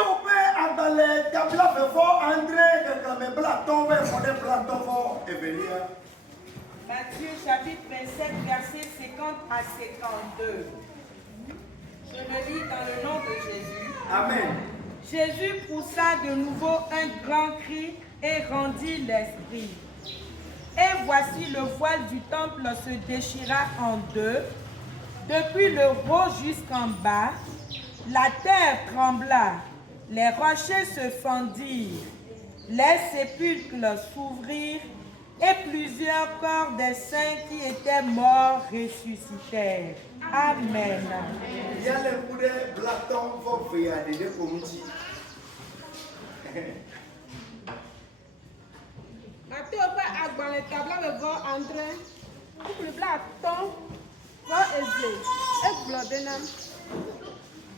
on peut avaler tabla fort André que mes blatons vont faire des blatons forts et venir. Matthieu chapitre 27 verset 50 à 52. Je le lis dans le nom de Jésus. Amen. Jésus poussa de nouveau un grand cri et rendit l'esprit. Et voici le voile du temple se déchira en deux, depuis le haut jusqu'en bas. La terre trembla, les rochers se fendirent, les sépulcres s'ouvrirent, et plusieurs corps des saints qui étaient morts ressuscitèrent. Amen. Il y a les coups de blatons vont faire des communis. Mathieu va agbanler tabla de vent André. Pour le blaton, va aiser. Et blobenam.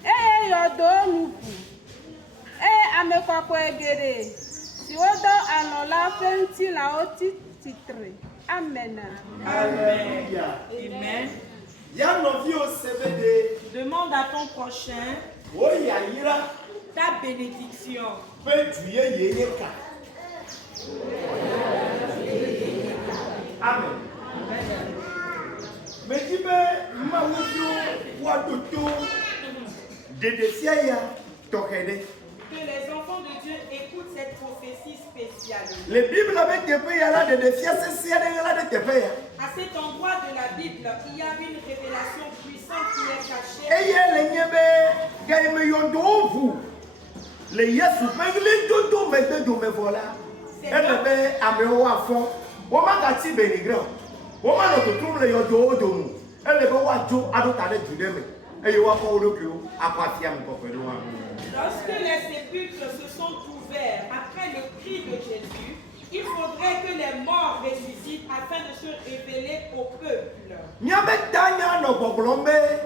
Eh, yodo nuku. Eh, amekwapo egere. Si odo anola fenti la oti titre. Amen. Amen. Amen. Il y a nos vies au CVD. Demande à ton prochain Oh, il y a ira. ta bénédiction. Pétuye yeyeka. Amen. Mais dis ma woudio wadoto dedesia tokede. Que les enfants de Dieu écoutent cette prophétie spéciale. Les Bibles avec des pays là dedesia c'est là de pays. À cet endroit de la Bible, il y a une révélation puissante qui est cachée. Et les nyebe gaime yondo vous. Les yesu pengli dodo me dodo me voilà. Et bébé ameo à fond. On m'a gâti bénigrand. On m'a notre trouble yodo domu. Et le beau wajo adotale judeme. Et yo wako olokyo apatia mkopelo. Lorsque les sépulcres se sont ouverts après le cri de Jésus, il faudrait que les morts ressuscitent afin de se révéler au peuple.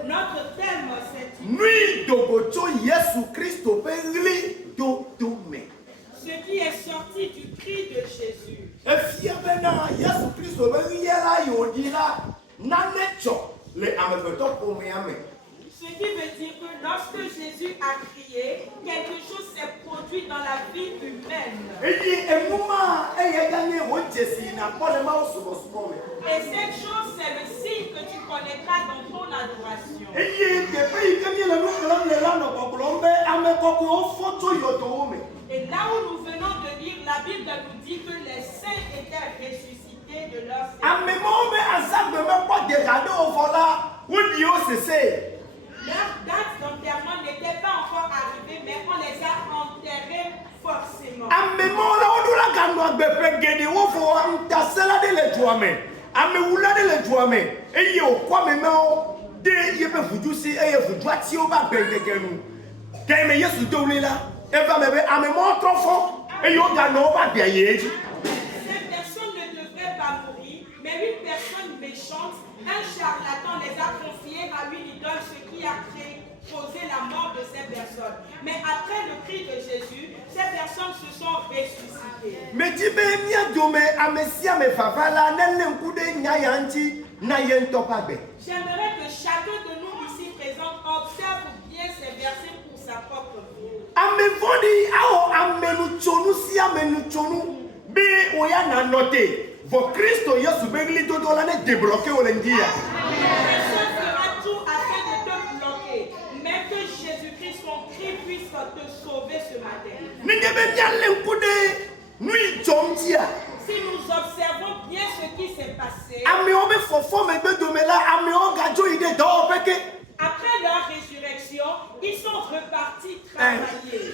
Notre thème, c'est Nuit dogocho Yesu Christo pengli dodo-me. ce qui est sorti du cri de Jésus. Et fier bena Yesu Christo pengli la yodira nanecho le amebeto pomeame. Ce qui veut dire que lorsque Jésus a crié, quelque chose s'est produit dans la vie humaine. Et cette chose, c'est le signe que tu connaîtras dans ton adoration. Et là où nous venons de lire, la Bible nous dit que les saints étaient ressuscités de leur Leur date d'enterrement n'était pas encore arrivée, mais on les a enterrés forcément. Ces personnes ne devraient pas mourir, mais une personne méchante, un charlatan les a confiés à une idole, ce qui a causé la mort de ces personnes. Mais après le cri de Jésus, ces personnes se sont ressuscitées. J'aimerais que chacun de nous ici présents observe bien ces versets pour sa propre vie. Vos Christo Yesu begli dodo la ne débloquer olendia. Personne fera tout afin de te bloquer, mais que Jésus-Christ son cri puisse te sauver ce matin. Si nous observons bien ce qui s'est passé, après leur résurrection, ils sont repartis travailler.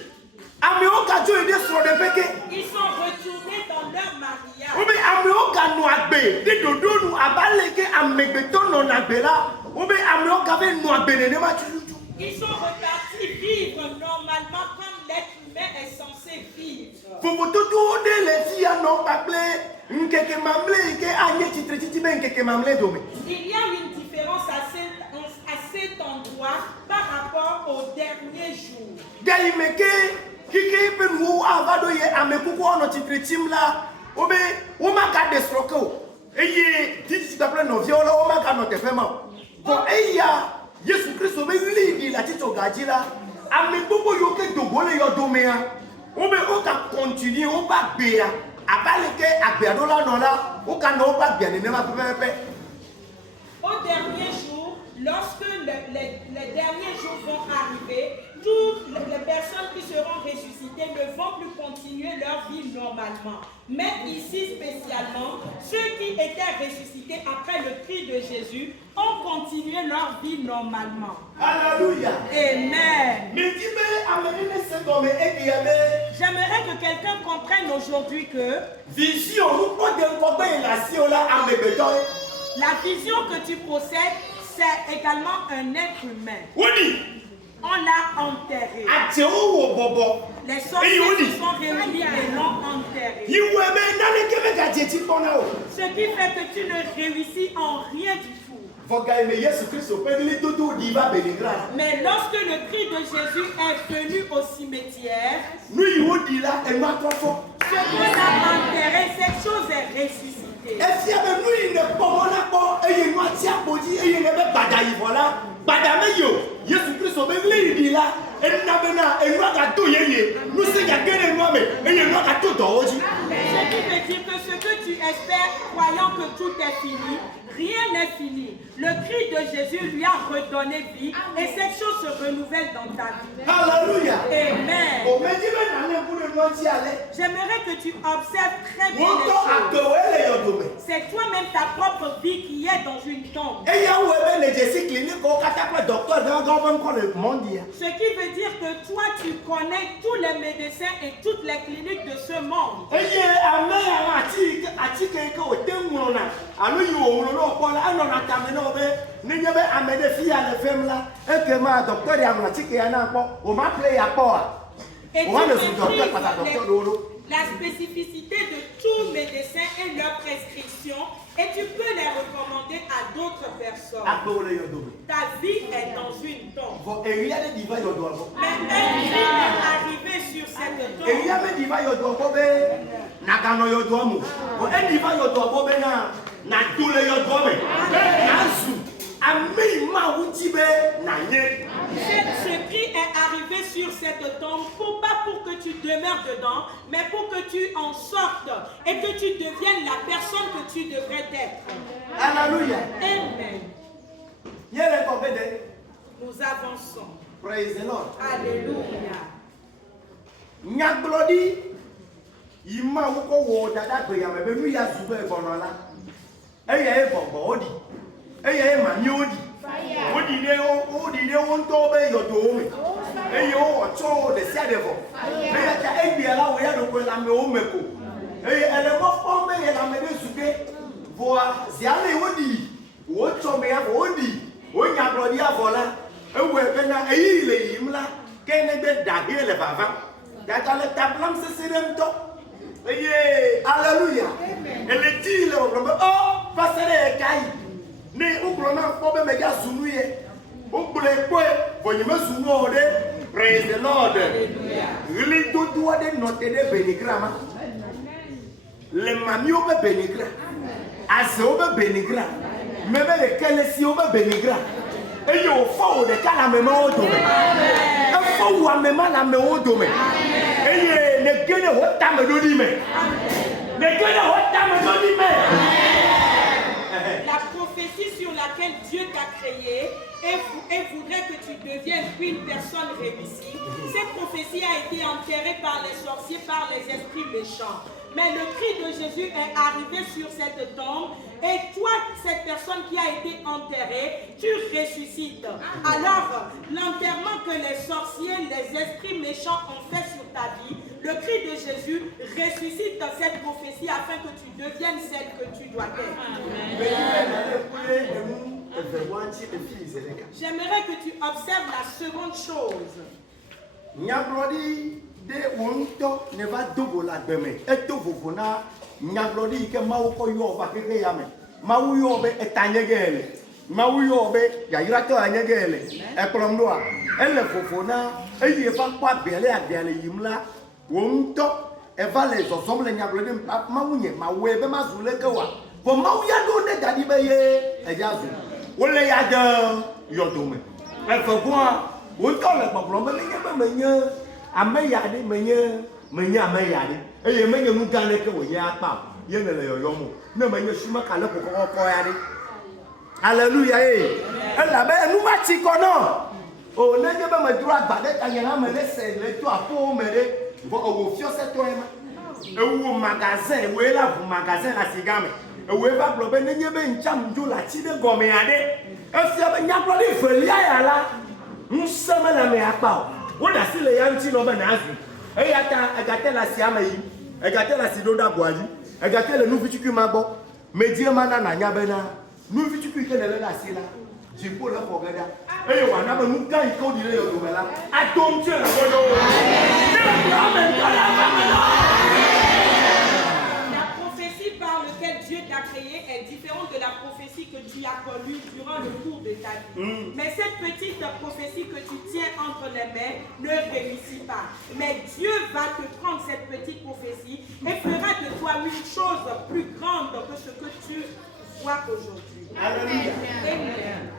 Ils sont retournés dans leur mariage. Ils sont repartis vivre normalement comme l'être humain est censé vivre. Il y a une différence à cet endroit par rapport au dernier jour. ame gbogbo yiwo ke dogo le yɔdomea wobe woka continue wobe agbea abale ke agbea ɖo la nɔ la woka nɔ wobe agbea nenema pɛpɛpɛ. Au dernier jour, lorsque les derniers jours vont arriver, toutes les personnes qui seront ressuscitées ne vont plus continuer leur vie normalement. Mais ici spécialement, ceux qui étaient ressuscités après le cri de Jésus ont continué leur vie normalement. Alléluia. Amen. J'aimerais que quelqu'un comprenne aujourd'hui que la vision que tu possèdes, c'est également un être humain. Oui. On l'a enterré. Les sorciers se sont réunis et l'ont enterré. Ce qui fait que tu ne réussis en rien du tout. Mais lorsque le cri de Jésus est venu au cimetière, ce qu'on a enterré, cette chose est ressuscitée. Ce qui veut dire que ce que tu espères, croyant que tout est fini, rien n'est fini. Le cri de Jésus lui a redonné vie et cette chose se renouvelle dans ta vie. Alléluia. Amen. J'aimerais que tu observes très bien les choses. C'est toi-même ta propre vie qui est dans une tombe. Ce qui veut dire que toi tu connais tous les médecins et toutes les cliniques de ce monde. Et tu maîtrises la spécificité de tous médecins et leurs prescriptions et tu peux les recommander à d'autres personnes. Ta vie est dans une tombe. Mais un cri est arrivé sur cette Ce cri est arrivé sur cette tombe, pas pour que tu demeures dedans, mais pour que tu en sortes et que tu deviennes la personne que tu devrais être. Alléluia. Amen. Nous avançons. Praise the Lord. Alléluia. Nyaglodi yima woko wo dada gbe ya mebe nu ya zube bonola. Eye gbogbo odi. Eye mami odi. Odi ne won to be yodo me. Eye o ocho de sia devo. Eye ta egbi ala wo ya do ko la me o meko. Eye ele mo fo me ye la me de zube. Voa ziale odi. Wo cho me ya odi. Wo nyaglodi avola. Ewe bena eyi le yimla. Kene be dage le bava. Data le tablam se seremto. Eye, alléluia. Elle dit le problème. Oh, passer kai. Ne ukrona fobe mega zunuye. Ukule kwe, bonye me zunu ode. Praise the Lord. Really do de note de benigrama. Le mami obe benigra. Ase obe benigra. Mebe le kelesi obe benigra. Eye o fo de kala mema odome. E fo wa mema la me odome. Eye ne gene ho tame do di me. Ne gene ho tame do di me. La prophétie sur laquelle Dieu t'a créé et voudrait que tu deviennes une personne réussie, cette prophétie a été enterrée par les sorciers, par les esprits méchants. Mais le cri de Jésus est arrivé sur cette tombe et toi, cette personne qui a été enterrée, tu ressuscites. Alors, l'enterrement que les sorciers, les esprits méchants ont fait sur ta vie, le cri de Jésus ressuscite cette prophétie afin que tu deviennes celle que tu dois être. J'aimerais que tu observes la seconde chose. De wonto ne va dogo la gbeme eto vovona nyaglodi ke mawu ko yo ba keke yame mawu yo be etanyegele mawu yo be yayira to anyegele e klomdoa ele vovona eyi fa kwa bele abiale yimla wonto e va le zosom le nyaglodi mawu nye mawu e be mazule ke wa bo mawu ya do ne dadi be ye e jazu wole ya de yodome e fo wotɔ le gbɔgblɔm be nenye be menye ame ya ɖe menye ame ya ɖe eye menye nu gã ɖeke wònye akpa ye ne le yɔyɔm o ne menye sumeka le kɔkɔkɔ ya ɖe aleluya ye elabe enu ma tsi kɔ nɔ o nenye be medro agba ɖe tanyela me ɖe se le to aƒewo me ɖe vɔ ewò fiɔsetɔ ye ma ewu magasin ewoe la ʋu magasin le asiga me ewoe va gblɔ be nenye be ŋtsamudzo le atsi ɖe gɔmea ɖe efia be nyagblɔɖi velia ya la ŋusẽ mele ame akpa o woɖe asi le ya ŋuti nɔ be nazu eya ta egate le asia me yi egate le asi ɖo ɖe agboa dzi egate le nuvitukui ma gbɔ medie ma na nanya bena nuvitukui ke ne le asi la dziƒo le xɔ ge ɖa eye wòana be nu gã yi ke woɖi ɖe yɔdome la ato ŋuti le gbɔdɔ o par lequel Dieu t'a créé est différente de la prophétie que tu as connue durant le cours de ta vie. Mais cette petite prophétie que tu tiens entre les mains ne réussit pas. Mais Dieu va te prendre cette petite prophétie et fera de toi une chose plus grande que ce que tu vois aujourd'hui. Alléluia. Amen.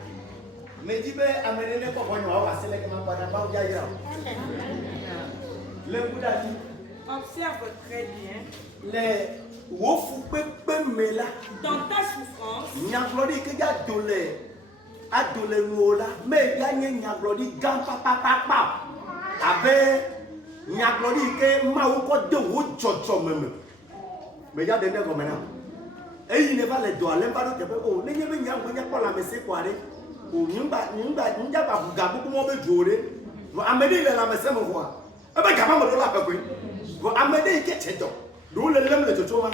Me dit be amenene ko bonyo wa sele ke ma pada ba uja ira. Le budati. Observe très bien. Le wofu pepe me la dans ta souffrance. Nyaglodi ke ya adole nuola me ya nye nyaglodi gam papa. Abe nyaglodi ke ma wo ko de wo jojo meme. Me ya de ne ko mena. Eyi ne va le do ale ba do te be o ne nye be nyagbo nya ko la me se kware. O nyimba ba buga bu mo be jore. Wo amede le la me se mo ho. Ebe gaba mo do la pe ko. Wo amede ke cheto. Do le lem le totoma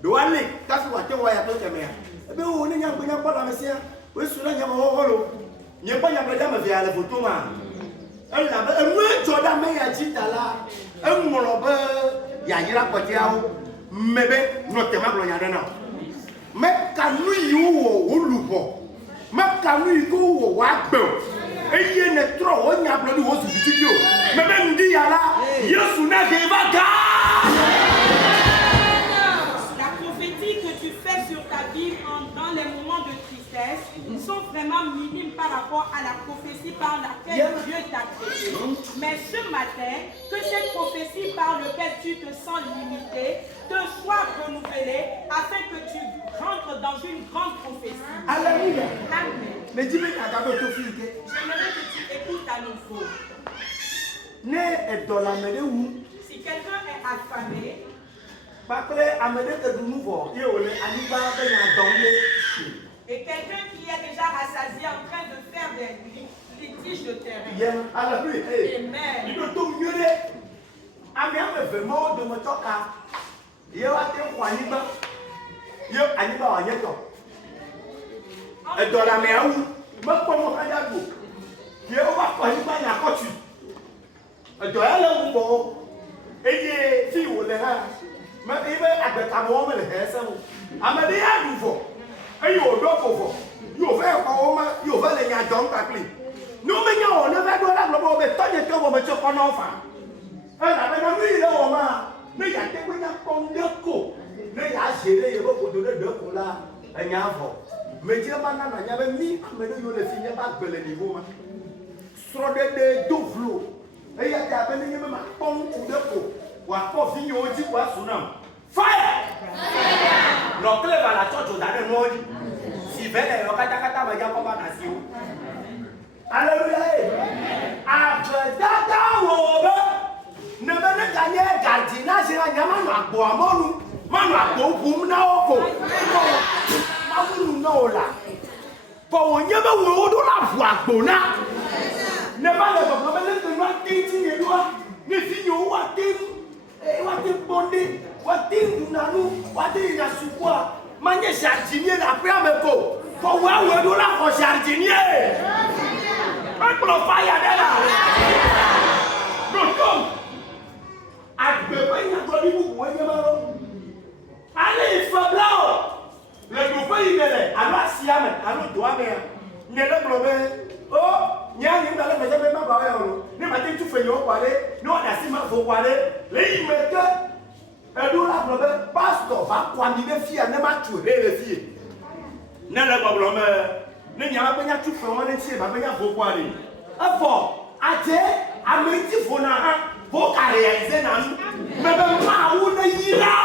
do ale kasi wa te wa ya to kemea ebe o ni nyagbo nya kwala mesia we su na nya mo holo nye pa nya brada me via le fotoma e la be enu joda me ya jitala e molo be ya yira kotiawo mebe no te ma blo nya dana me kanu yi wo olubo me kanu yi ko wo wa gbe eye ne tro wo nya blo ni wo su fitiki o mebe ndi ya la yesu na ke va ga dans les moments de tristesse sont vraiment minimes par rapport à la prophétie par laquelle Dieu t'a créé. Mais ce matin, que cette prophétie par laquelle tu te sens limité te soit renouvelée afin que tu rentres dans une grande prophétie. Alléluia. Amen. Mais dis-moi, j'aimerais que tu écoutes à nouveau. Si quelqu'un est affamé, et quelqu'un qui est déjà rassasié en train de faire des litiges de terrain. Amen. Mais il va avec ta maman le reste. Amadi a nouveau. Et yo do fofo. Yo fait ko ma, yo va le nya don takli. No me nya o le va do la globo be to je ko mo che ko no fa. E la be na mi le o ma. Ne ya te ko nya ko de ko. Ne ya jere ye ko do de ko la. E nya fo. Me je ma na nya be mi amede yo le fi nya ba gbele niveau ma. Sro de do flo. E ya ta be ne ma pon ku de ko. Wa ko fi nyo ji kwa sunam fire no clever la chocho dane no di si vele yo kata ba ja ko ba na si o hallelujah abada wo be ne be ne kanye gardi na se anya ma no agbo amonu ma no agbo bum na oko ma wulu na ola ko wonye be wo do la fu agbo na ne ba le ko be le ko ma tinti ne do ne fi nyo wa tin wati bonde wati nanu wati yasukwa manye jardinier la pe ameko for wa we do la for jardinier pas pour fire dela don't come agbe banya godi bu wo nyamaro ale fablao le do fa yele alo asiame alo do ame ne le blobe oh nya ni ndale meje be ma ba yo ni ma te tu fe yo kwale ni o da si ma fo kwale le yi meke edu la blobe pastor va kwani de fia ne ma tu re le fie ne le gboblo me ne nya ba nya tu fe won ne tie ba nya fo kwale afo Ate, ameti fona, faut qu'à réaliser dans nous. Mais ben, ma ou ne ira.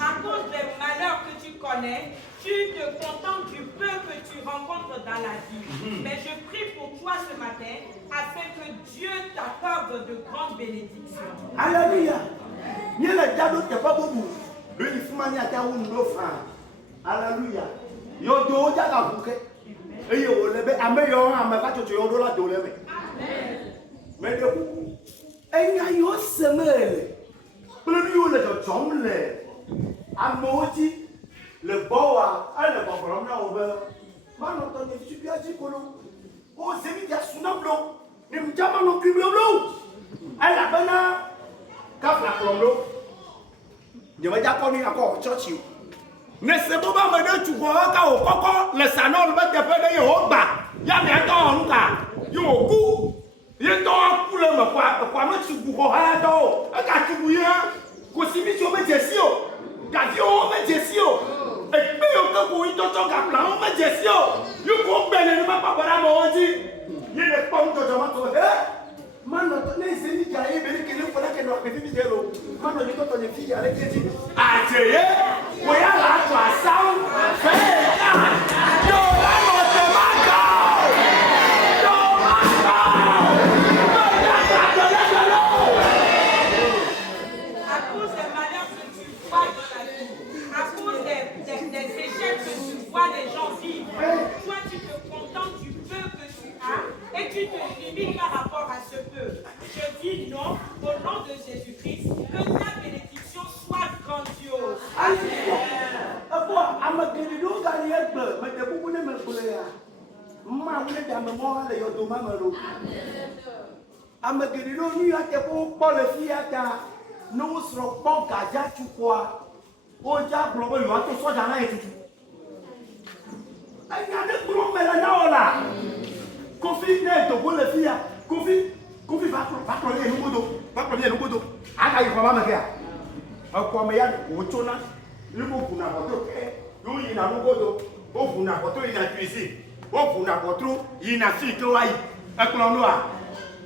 À cause des malheurs que tu connais, tu te contentes du peu que tu rencontres dans la vie. Mais je prie pour toi ce matin, afin que Dieu t'accorde de grandes bénédictions. Alléluia. Ni le diable t'es pas beaucoup. Le ifumani ata ou no fra. Alléluia. Yo do jaga buke. Et yo lebe ameyo amaka chocho yo do la do lebe. Amen. Mais de beaucoup. Enya yo semele. Plus yo le chomle. Amoti le boa, le problème là on veut. Mano ton tu bien dit kolo. Oh c'est mi dia sunablo. Ni mjama no kiblo. Ala bana cap la plombo. Je vais dire qu'on est encore church. Ne c'est pas me tu vois ka o koko le salon le te pe de yo gba. Ya mi ato nka. Yo ku. Ye to ku le me kwa me tu ku ko ha do. E ka tu bu ya. Ko si mi jo me jesi o. Ka di o me jesi o. E pe yo ka ku ito to ka plan o me jesi o. Yo ko be le ma pa para mo oji. Ye le pon to jama to Mano, ne se ni ja e bele kele fona ke no pe fi delo. Mano ni to to ne fi ale ke ti. Ajeye, wo ya la to asan. Fe. Yo la mo te maka. Yo maka. À cause des malheurs que tu vois dans la vie, à cause des échecs que tu vois les gens vivre, toi tu te contentes du peu que tu as et tu te limites par rapport à ce peu. Je dis non au nom de Jésus-Christ, que ta bénédiction soit grandiose. Alléluia. Apa amageli do ga yegbe, me te bubu ne me kule ya. Ma wule da me mo le yo do ma me ro. Amageli do ni ya te ko po le fi ya ta. No sro po ga ja chukwa. O ja glo bo yo to so ja na etutu. Ai na de glo me la na ola. Kofi ne to bo le fi ya. Kofi va pro le nu godo. Va pro le nu godo. Aka yi ko ba me ke ya. Akwa me ya o chona. Libo kuna boto ke. Yo yi na nu godo. O kuna boto yi na cuisine. O kuna boto yi na fi ke wa yi. Eklon no a.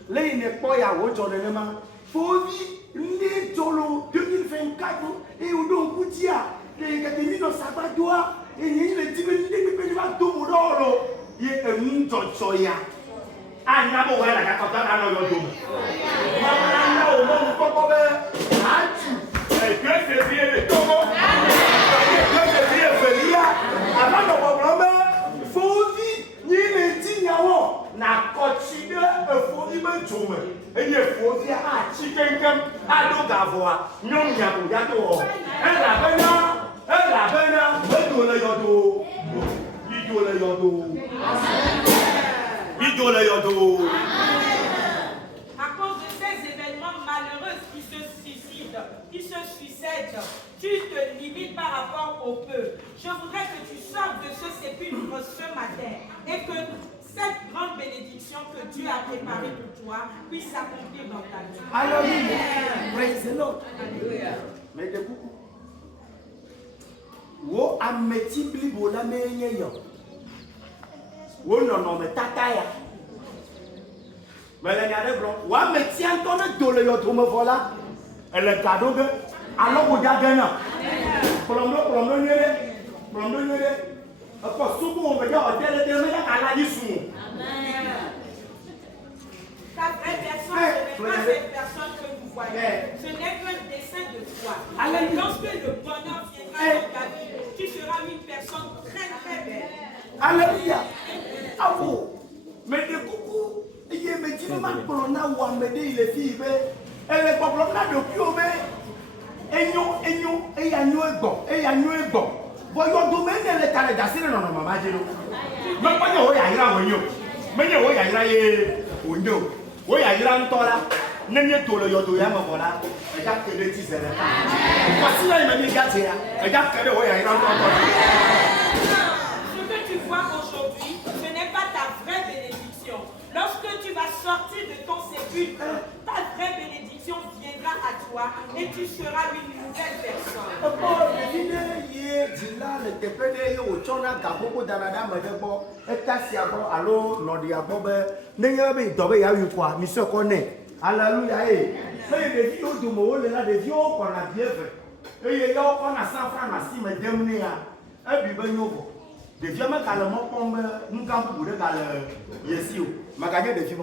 Le ne po ya wo jo le ma. Fovi ni jolo 2024 et o don kutia. Le ke te ni no sabadoa. E ni le ti me ni pe ni ba do mo do ye emu jojo ya. Ana bo wa la ka ta na no yo do. Ma na o mo ko ko be. Atu. E que se vie le tomo. Que se vie felia. Ana no problème. Fovi ni le ti nyawo na ko chi de e fovi be jome. E ye fovi a chi kenkem a do gavoa. Nyom ya bo ya to. E la bena, e do le yo do. Idole yodo. Idole yodo. À cause de ces événements malheureux qui se suicident, tu te limites par rapport au peu. Je voudrais que tu sortes de ce sépulcre ce matin et que cette grande bénédiction que Dieu a préparée pour toi puisse s'accomplir dans ta vie. Alléluia. Praise the Lord. Alléluia. Mais de beaucoup. Wo ameti blibo la menye yo. Wo no me tataya. Mais les gars blanc, wa meti antone dole yo to me voilà. Elle cadeau que alors wo dia gana. Promdo nyere. Apa subu on veut dire hôtel de me ya ala yisu. Amen. Ta vraie personne, ce n'est pas cette personne que vous voyez. Ce n'est qu'un dessin de toi. Alors, lorsque le bonheur viendra dans ta vie, tu seras une personne très très belle. Alléluia. Avo. Mais de coucou, il me dit ma colonna ou me dit les filles, elle est pas là depuis au bé. Et ya nous ego. Voyons domaine elle est allée dasser non maman jelo. Mais pas yo ya ira wonyo. Mais yo ya ira ye wonyo. Wo ya ira ntola. Nenye tolo yo do ya mo bola. E ja kede ti zere. Voici là il m'a dit gatia. E ja kede wo ya ira ntola. Ce que tu vois aujourd'hui, ce n'est pas ta vraie bénédiction. Lorsque tu vas sortir de ton sépulcre, ta vraie bénédiction viendra à à toi et tu seras une nouvelle personne. Alléluia. Mais les vidéos de moi, là, des vidéos qu'on a bien fait. Et il y a on a 100 francs, si me démené à un bibignon. Des vieux mecs à le mot comme nous quand vous voulez à le yesio. Ma gagné des vieux.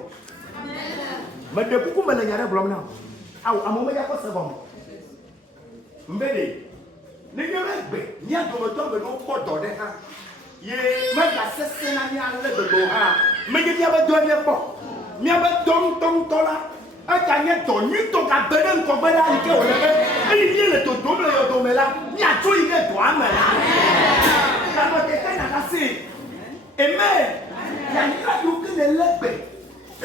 Mais de beaucoup me l'ayant blâmé. Ah, à mon meilleur c'est bon. Mbélé. Les vieux mecs, il y a de retour de nos potes dans les rangs. Il y a même la cessée à l'aide de Gohan. Mais il y a pas de dernier pas. Il y a pas de ton là. Un gagné ton nu ton cabane comme là il est au lever et il vient le tout double le double là il y a tout il est droit mais là la moitié n'a cassé et mais il y a une radio qui ne l'a pas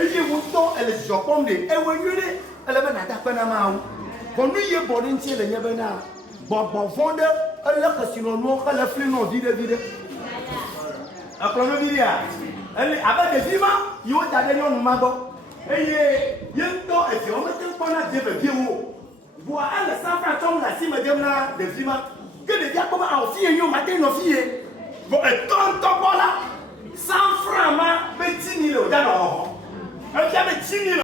et il vous tend elle se comme des et vous lui elle va n'attaque pas na maou quand nous y est bon entier le nyabena bon fond elle la que sinon nous elle a flé non vide après le vidéo elle avec des vivants il y a des gens nous mago. Et il y a un temps, et si on met un peu de vieux, voir un 100 francs comme la cime de la de Vima, que les gars comme un fille et un matin, nos filles. Bon, et tant voilà, 100 francs, petit 10 000 d'alors. Un qui avait 10 000.